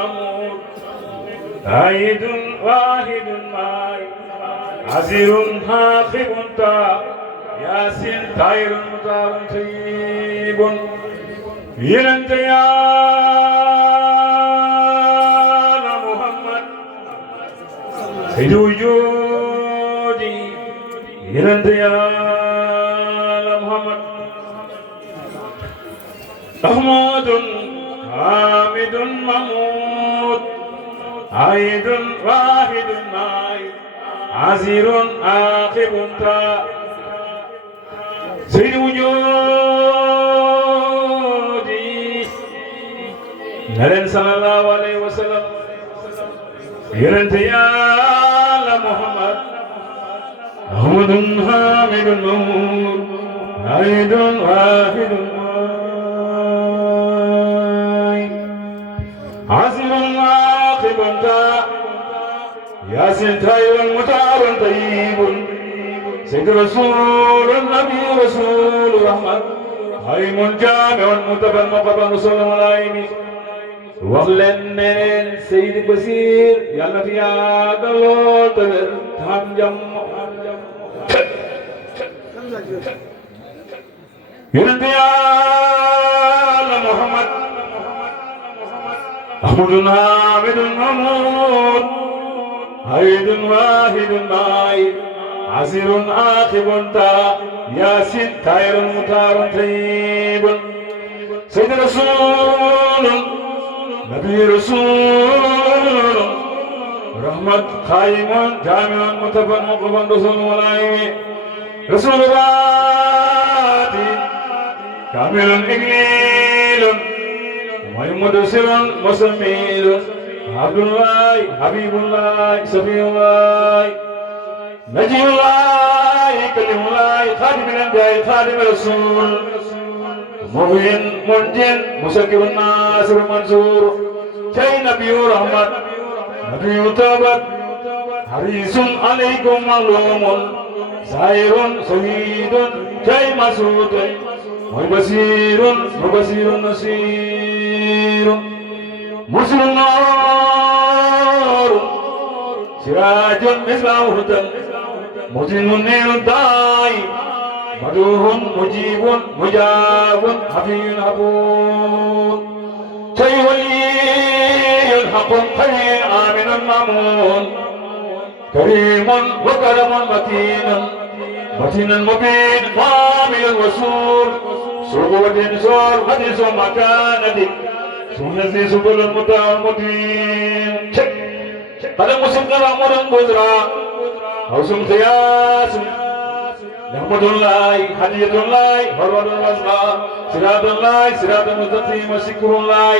مموت عيد واحد ماي عزير حاخب تا ياسين طير مطار طيب ينت يا محمد سيد وجودي ينت يا محمد أحمد حامد محمود عيد واحد ماي عزير عاقب تا سيد وجودي نبي صلى الله عليه وسلم يرنت يا محمد أحمد حامد محمود عيد واحد عزم عاقب تا ياسين طيب مطار طيب سيد رسول النبي رسول رحمة هيم جامع متبع مقبل رسول الله وغلن سيد بصير يلا في عقل تبر تام جم يرد يا محمد أحمد حامد محمود عيد واحد ماي عزير عاقب تا ياسين طير مطار طيب سيد رسول نبي رسول رحمة قائم جامع متبع مقبل رسول الله رسول الله كامل إجليل محمد سر مسميل عبد الله حبيب الله سفي الله نجي الله كلم الله خادم الأنبياء خادم الرسول مبين منجن مسكب الناس المنصور شيء نبي رحمة نبي توبة حريص عليكم معلوم سائر سويد شيء مسعود وبصير نصير مسلم نار سراج مصباح هدى مجن منير داي مدوح مجيب مجاب حفي حبود شيء ولي الحق خير آمن مامون كريم وكرم متين مبين قامل الوصول سرور سور حديث مكان سنة سبل المتاع المتين هذا مسلم كرامر بزرا حوسم خياس نحمد الله حديث الله فرود الوزراء سراد الله سراد المستقيم وشكر الله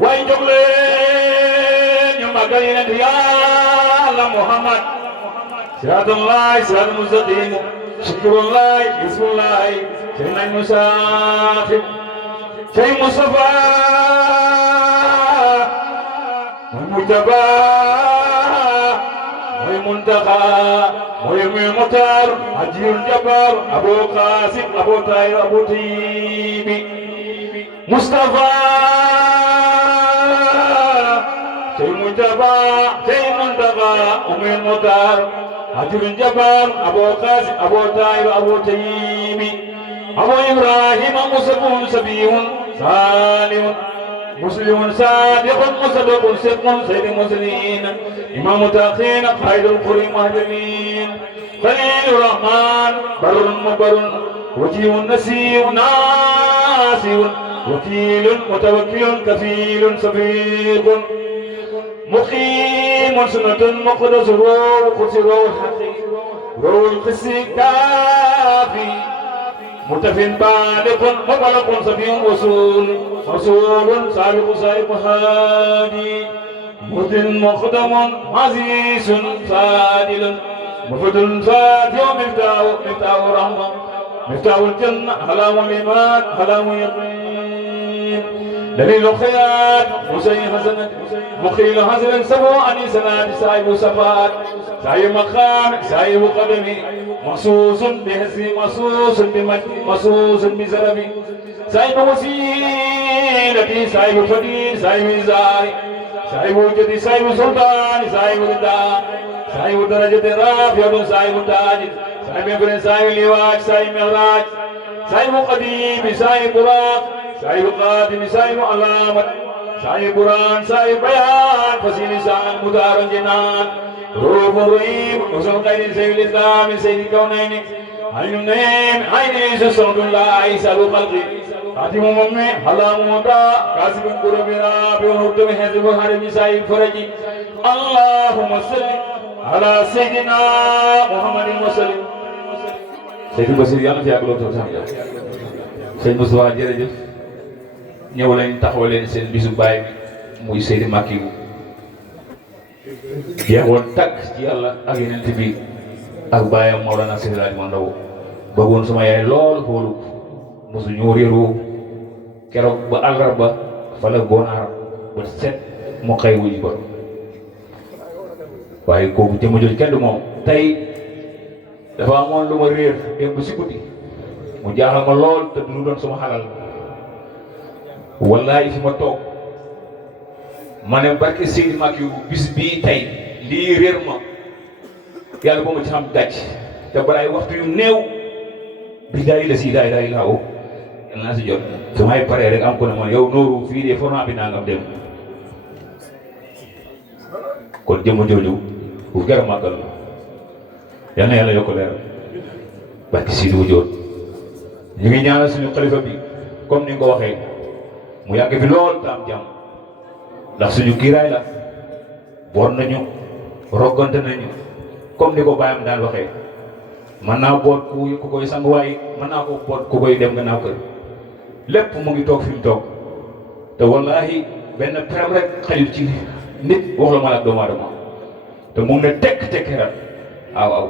وإن جبلين يوم أكلين يا الله محمد سراد الله سراد المستقيم شكر الله بسم الله سيدنا المسافر شيء مصطفى مجتبى منتقى ويمتر حجي الجبار أبو قاسم أبو طاهر أبو طيبي مصطفى شيء مجتبى شيء منتقى ويمتر حجي الجبار أبو قاسم أبو طاهر أبو طيبي أبو إبراهيم مصطفى سبي صالح مسلم صادق مصدق صدق سيد المرسلين إمام متقين قائد القرى المهاجرين خليل الرحمن بر مبر وجيه نسير ناصر وكيل متوكل كفيل صفيق مقيم سنة مقدس روح قدس روح حقيق روح القسي كافي متفن بالغ مبلغ سبي رسول سابق سائق هادي مدن مخدم عزيز سادل مفضل فاتح مفتاح رحمة مفتاح الجنة حلام الإيمان حلام يقين دليل الخيرات حسين حسنة مخيل حسن سبو عن سنات سايب صفات سايب مقام سايب قدمي مخصوص بحسي مخصوص بمجد مخصوص بزرمي سايب وسيل فضيلتي صاحب الفضيل صاحب الزار صاحب الجد صاحب السلطان صاحب الدار صاحب الدرجة رافع صاحب التاج صاحب ابن صاحب اللواء صاحب المعراج صاحب قديم صاحب براق صاحب قادم صاحب علامة صاحب قرآن صاحب بيان فصيل لسان مدار الجنان روح الرحيم وصل خير سيد الإسلام سيد الكونين عين النعيم عين سسرد الله سأل خلقي خاتم ممن حلام موتا كاسب قربنا بونرتم حزب حرم صاحب فرجي اللهم صل على سيدنا محمد وسلم Seydou Bassir yàlla na fi yàgg lool toog sax sëñ Moussa jërëjëf ñëw leen taxaw leen seen bisu baay bi muy Seydi Makiyu jeexoon tàgg ci yàlla ak yeneen bi ak baayam Mawlana Seydi Hadji Mandaw bëggoon sama yaay lool xoolu mosu ñu réeroo keroog ba àllarba fa la gonaar ba set mu xëy wuji ko waaye kooku jëmm jooju kenn du moom tey dafa amoon lu ma réer démb si guddi mu jaaxal ma lool te du doon sama xalal wallaay fi ma toog ma ne barke Seydi Makiyu bis bii tey lii réer ma yàlla boo ma ci xam gàcc te balaay waxtu yu néew bi daay la si daay laa o yàlla naa si jot su may paree rek am ko ne man yow nooru fii de format bi nangam dem kon jëmm jooju bu gërëm màggal yal na yàlla yokk leeral barki Sidi Wujood ñu ngi ñaanal suñu xalifa bi comme ni nga ko waxee mu yàgg fi lool te am jàmm ndax suñu kiiraay la boot nañu roggante nañu comme ni ko bàyyam daan waxee mën naa boot ku koy sanguwaay mën naa ko boot ku koy dem gannaaw kër lépp mu ngi toog fi mu toog te wallahi benn peram rek xajul ci nit wax la ma la ak doomu aadama te mu ngi ne tekk rat waaw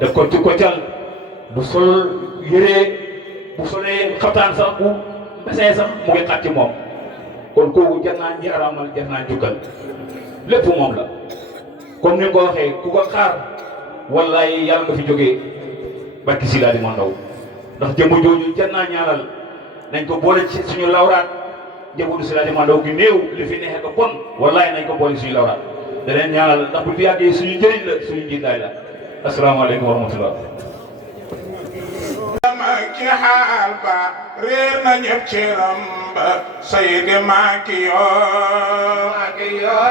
daf ko ci koccal bu sol yére bu solee xaftaan sax bu mesee sax mu ngi xat ci moom kon kooku jar naa jaaraamal jar naa jukkal lépp moom la comme ni nga ko waxee ku ko xaar wallahi yàlla nga fi jógee barki Seydi Hadji Mandaw ndax jëmm jooju jar naa ñaanal nañ ko boole ci suñu lawraat njabootu Seydi Hadji Mandaw gi néew li fi neexee ko bon wallahi nañ ko boole suñu lawraat da leen ñaanal ndax bu fi yàggee suñu njëriñ la suñu njiitaay la asalaamaaleykum wa rahmatulah. ci xaal ba réer na ñëpp ci ramba Seydi Makiyu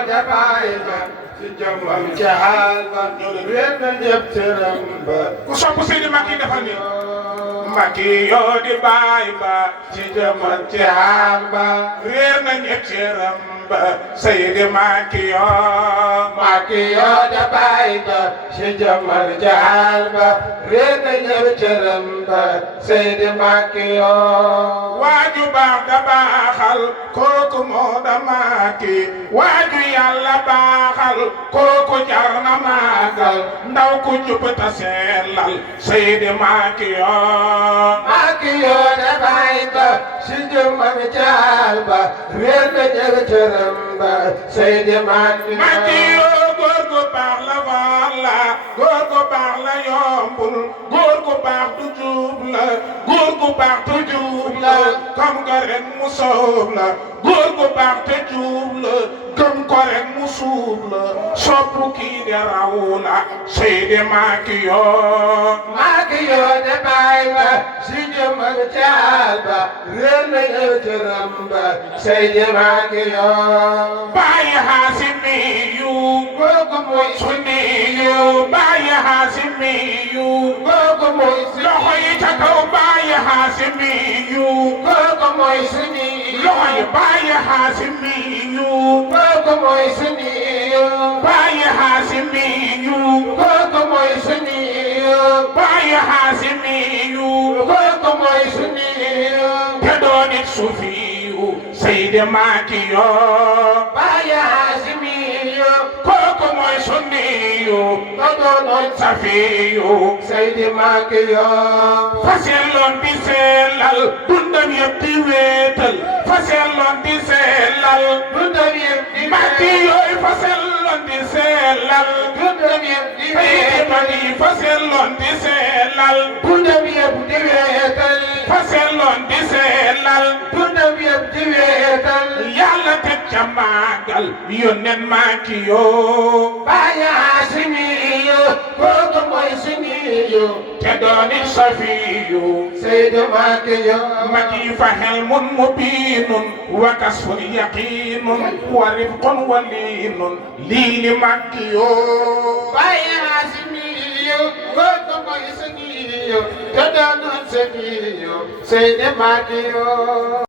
jabaay ba ci jëmmam ci xaal ba réer na ñëpp ci ramba ku sopp Seydi Makiyu defal ni Makiyu di baay ba ci jëmmam ci xaal ba réer na ñëpp ci ramba Seydi Makiyu jabaay ba ci jëmmam ci xaal ba réer na ñëpp ci ramba Seydi Makiyu waaju baax da baaxal kooku moo da Maki waaju yàlla baaxal kooku jar na màggal ndaw ku jub ta sellal Seydi Makiyu da baay ba ci jëmmam ci xaal ba réer na ñëpp ci ramba Seydi Makiyu góor gu baax la walla góor gu baax la yombul góor gu baax du jub la góor gu baax te jub la comme nga ren mu soob la góor gu baax te jub la gëm ko ren mu suub la sopp kii de raw la Seydi Makiyu de baay ba ci jëmmam ci xaal ba réer na ñëpp ci ramba Seydi Makiyu baay Haasimiyu kooku mooy sunniyu baay Haasimiyu kooku mooy loxo yi ca kaw baay Haasimiyu kooku mooy sunniyu loxo yi baay Haasimiyu kooku mooy sunniyu baay Haasimiyu kooku mooy sunniyu baay Haasimiyu kooku mooy sunniyu te doon it sufiyu Seydi Makiyu baay Haasimiyu kooku mooy sunniyu te doon safiyu Seydi Makiyu faseloon di sellal dundam yëpp di wéetal faseloon di sellal dundam yëpp di Makiyu faseloon di sellal dundam yëpp di wéetal faseloon di sellal dundam yëpp di wéetal faseloon di sellal dundam yëpp di wéetal baaxal yónneen maaki yoo Baay Haasimiyu kooku mooy suniyu te dooni safiyu Seydi maaki yoo maki fa helmun mubiinun wa kasfun yaqiinun wa rifqun wa liinun liili maaki yoo Baay Haasimiyu kooku mooy suniyu te dooni safiyu Seydi maaki yoo